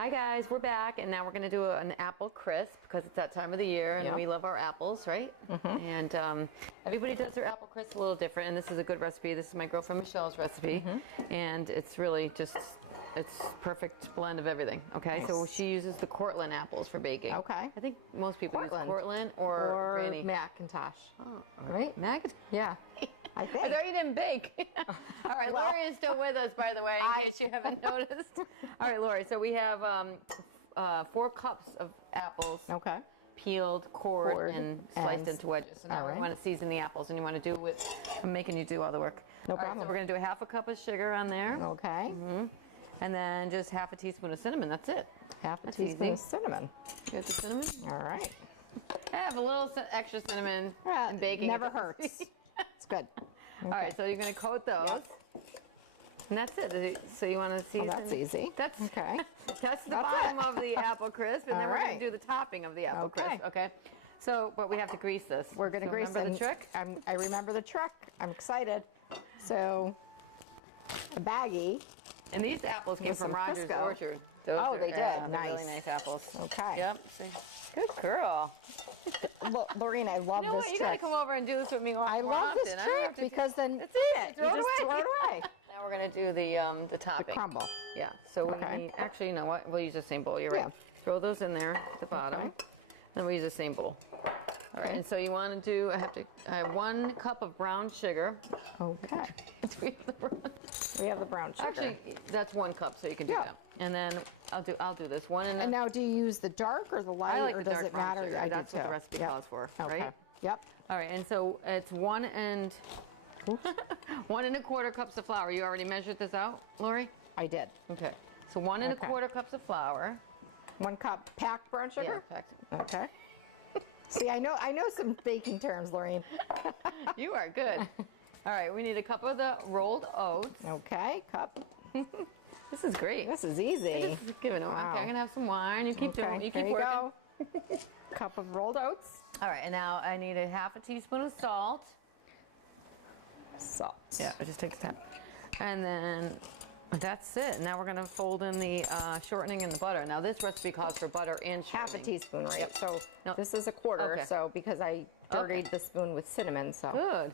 Hi guys, we're back and now we're going to do an apple crisp because it's that time of the year and we love our apples, right? And everybody does their apple crisp a little different, and this is a good recipe. This is my girlfriend Michelle's recipe, and it's really just, it's perfect blend of everything. Okay, nice. So she uses the Cortland apples for baking. Okay. I think most people use Cortland or Granny. Macintosh. Oh, right? Macintosh? Yeah. I think. I thought you didn't bake. All right, well, Lori is still with us, by the way, in case you haven't noticed. All right, Lori, so we have 4 cups of apples. Okay. Peeled, cored, and sliced into wedges. So now we want to season the apples, and you want to do with, I'm making you do all the work. No problem. Right, so we're going to do a half a cup of sugar on there. Okay. And then just half a teaspoon of cinnamon. That's it. Half a teaspoon of cinnamon. You got the cinnamon? All right. I have a little extra cinnamon in baking. Never hurts. It's good. Okay. All right, so you're going to coat those. Yep. And that's it. So you want to season. Oh, that's easy. That's okay. That's the bottom of the apple crisp, and then we're going to do the topping of the apple crisp. Okay. So, but we have to grease this. We're going to grease it. Remember the trick? I remember the trick. I'm excited. So, a baggie. And these apples came from Roger's orchard. Those they did. Nice. Really nice apples. Okay. Yep. See. Good girl. Look, Lorene, I love this trick. You gotta come over and do this with me more often. I love this trick because then that's it. You just throw it away. Now we're gonna do the topping. The crumble. Yeah. So we need, actually, you know what? We'll use the same bowl. You're right. Throw those in there at the bottom. Then we'll use the same bowl. All right. And so you want to do? I have 1 cup of brown sugar. Okay. We have the brown sugar. Actually, that's 1 cup, so you can do that. And then I'll do this one. And now, do you use the dark or the light, or does it matter? That's what the recipe calls for, right? Yep. All right, and so it's 1 1.25 cups of flour. You already measured this out, Lori? I did. Okay. So 1.25 cups of flour. 1 cup packed brown sugar. Yeah, packed. Okay. See, I know some baking terms, Lorene. You are good. All right, we need a cup of the rolled oats. Okay, cup. This is great. This is easy. Just give it a wow. Okay, I'm gonna have some wine. You keep doing. You keep working. Go. Cup of rolled oats. All right, and now I need a half a teaspoon of salt. Salt. Yeah, I just take the tap. And then that's it. Now we're gonna fold in the shortening and the butter. Now this recipe calls for butter and shortening. Half a teaspoon, right? Yep. So this is a quarter. So because I dirtied the spoon with cinnamon, so good.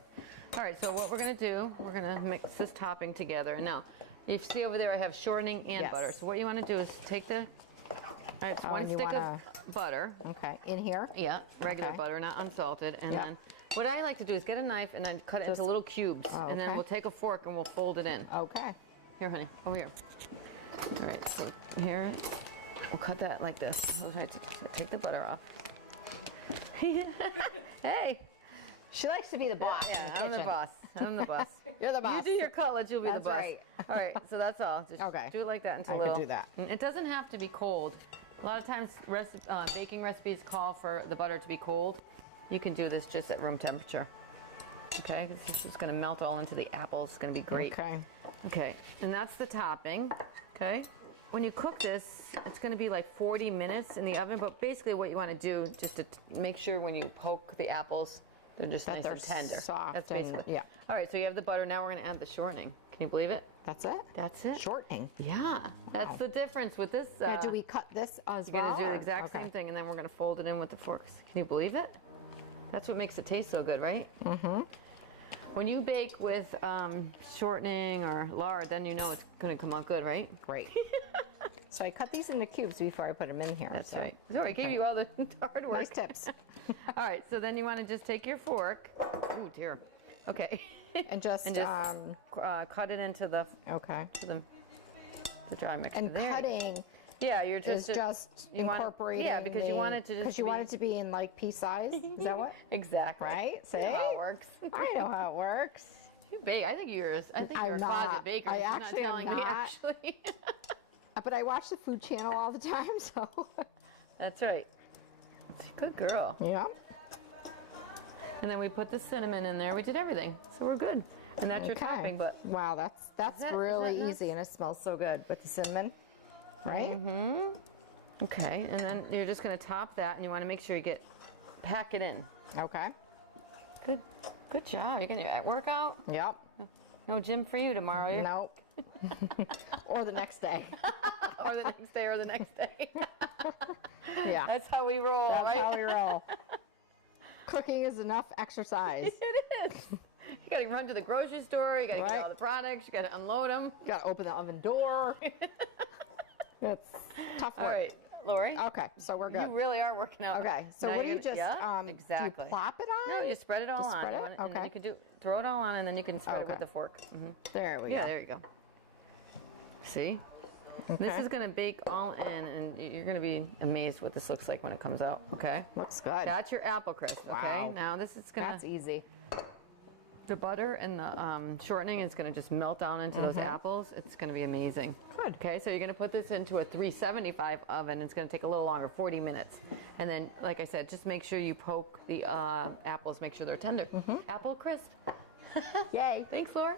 All right. So what we're gonna do? We're gonna mix this topping together. Now, you see over there, I have shortening and butter. So what you want to do is take the. All right, so 1 stick of butter. Okay. In here. Yeah, regular butter, not unsalted. And then what I like to do is get a knife and then cut it into little cubes, and then we'll take a fork and we'll fold it in. Okay. Here, honey. Over here. All right. So here, we'll cut that like this. Okay. So take the butter off. Hey. She likes to be the boss. Yeah, I'm the boss. I'm the boss. You're the boss. You do your cutlets, you'll be the boss. Right. All right, so that's all. Just do it like that until I can do that. It doesn't have to be cold. A lot of times baking recipes call for the butter to be cold. You can do this just at room temperature. Okay, because it's just going to melt all into the apples. It's going to be great. Okay. Okay, and that's the topping. Okay. When you cook this, it's going to be like 40 minutes in the oven, but basically what you want to do, just to make sure when you poke the apples, they're just nice and tender. Soft. That's basically. Yeah. All right, so you have the butter. Now we're going to add the shortening. Can you believe it? That's it? That's it. Shortening. Yeah. Wow. That's the difference with this. Now, do we cut this as well? You're going to do the exact same thing, and then we're going to fold it in with the forks. Can you believe it? That's what makes it taste so good, right? Mm-hmm. When you bake with shortening or lard, then you know it's going to come out good, right? Great. So I cut these into cubes before I put them in here. That's right. So I gave you all the hard work. Nice tips. All right, so then you want to just take your fork. Oh dear. Okay. And just cut it into the the dry mixture. And there. Cutting. Yeah, you're just incorporating. Yeah, because you want it to just you want it to be in like pea size. Is that what? Exactly. Right. See how it works. I know how it works. You bake. I think you're a closet baker. I actually am not. Actually. But I watch the Food Channel all the time, so. That's right. Good girl. Yeah. And then we put the cinnamon in there. We did everything, so we're good. And that's your topping. But wow, that's really easy, and it smells so good with the cinnamon, right? Mm-hmm. Okay, and then you're just going to top that, and you want to make sure you pack it in. Okay. Good job. You're going to work out? Yep. No gym for you tomorrow. Nope. Or the next day. or the next day or the next day. Yeah. That's how we roll, That's right? how we roll. Cooking is enough exercise. It is. You got to run to the grocery store. You got to get all the products. You got to unload them. You got to open the oven door. It's tough work. All right, Lori. Okay, so we're good. You really are working out. Okay, so Now what do you you're just, gonna- exactly. do you plop it on? No, you spread it all Just on. spread it? And then Okay. you can throw it all on, and then you can spread it with Okay. the fork. There we Yeah, go. there you go. See? Okay. This is going to bake all in, and you're going to be amazed what this looks like when it comes out, okay? Looks good. That's your apple crisp, okay? Wow. Now this is going That's to, easy. the butter and the shortening is going to just melt down into those apples. It's going to be amazing. Good. Okay, so you're going to put this into a 375 oven. It's going to take a little longer, 40 minutes. And then, like I said, just make sure you poke the apples, make sure they're tender. Apple crisp. Yay. Thanks, Laura.